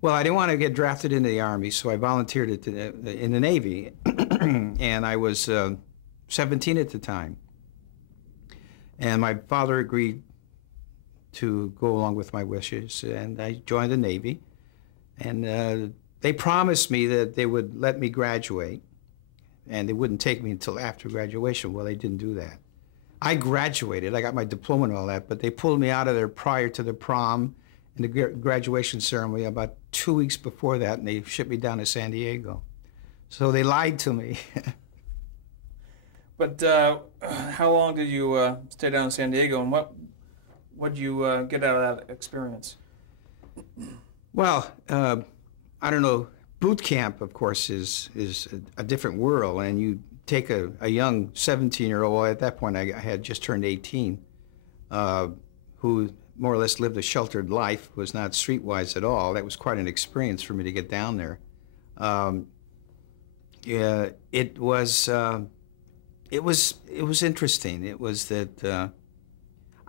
Well, I didn't want to get drafted into the Army, so I volunteered in the Navy, and I was 17 at the time. And my father agreed to go along with my wishes, and I joined the Navy. And they promised me that they would let me graduate, and they wouldn't take me until after graduation. Well, they didn't do that. I graduated, I got my diploma and all that, but they pulled me out of there prior to the prom and the graduation ceremony about 2 weeks before that, and they shipped me down to San Diego. So they lied to me. But how long did you stay down in San Diego, and what did you get out of that experience? Well, I don't know. Boot camp, of course, is a different world, and you take a young 17-year-old, well, at that point I had just turned 18, who more or less lived a sheltered life, was not streetwise at all. That was quite an experience for me to get down there. Yeah, it was interesting. It was that,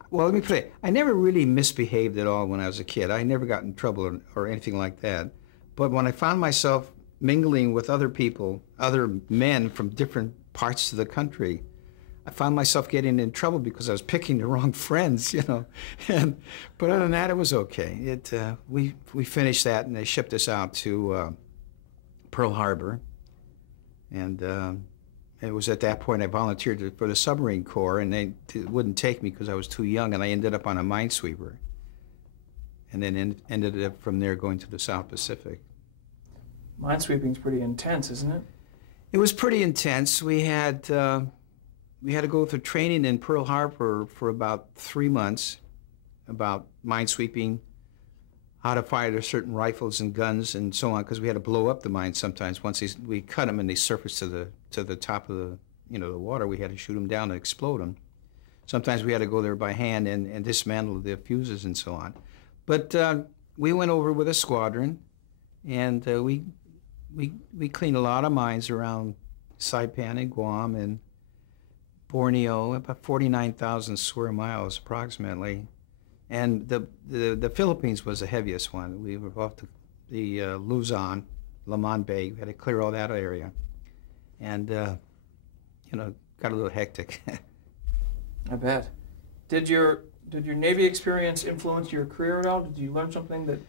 well, let me put it, I never really misbehaved at all when I was a kid. I never got in trouble or anything like that. But when I found myself mingling with other people, other men from different parts of the country, I found myself getting in trouble because I was picking the wrong friends, you know. But other than that, it was okay. We finished that, and they shipped us out to Pearl Harbor. And it was at that point I volunteered for the submarine corps, and they wouldn't take me because I was too young, and I ended up on a minesweeper. And then ended up from there going to the South Pacific. Minesweeping's pretty intense, isn't it? It was pretty intense. We had to go through training in Pearl Harbor for about 3 months about minesweeping, how to fire certain rifles and guns and so on, because we had to blow up the mines sometimes. Once we cut them and they surfaced to the top of the water, we had to shoot them down and explode them. Sometimes we had to go there by hand and dismantle the fuses and so on. But we went over with a squadron, and we cleaned a lot of mines around Saipan and Guam and Borneo, about 49,000 square miles approximately. And the Philippines was the heaviest one. We were off the Luzon, Lamon Bay. We had to clear all that area. And, you know, got a little hectic. I bet. Did your Navy experience influence your career at all? Did you learn something that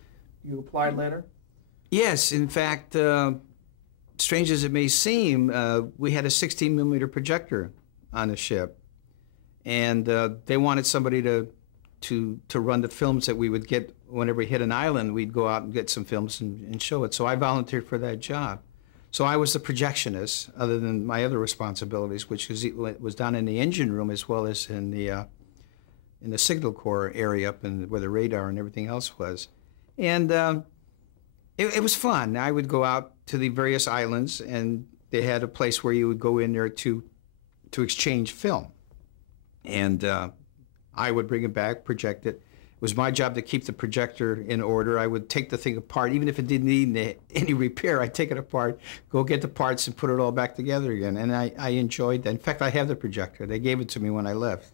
you applied later? Yes, in fact, strange as it may seem, we had a 16-millimeter projector on the ship, and they wanted somebody to run the films that we would get whenever we hit an island. We'd go out and get some films and show it. So I volunteered for that job. So I was the projectionist, other than my other responsibilities, which was down in the engine room as well as in the signal corps area up in where the radar and everything else was. And it was fun. I would go out to the various islands, and they had a place where you would go in there to exchange film. And I would bring it back, project it. It was my job to keep the projector in order. I would take the thing apart. Even if it didn't need any repair, I'd take it apart, go get the parts, and put it all back together again. And I enjoyed that. In fact, I have the projector. They gave it to me when I left.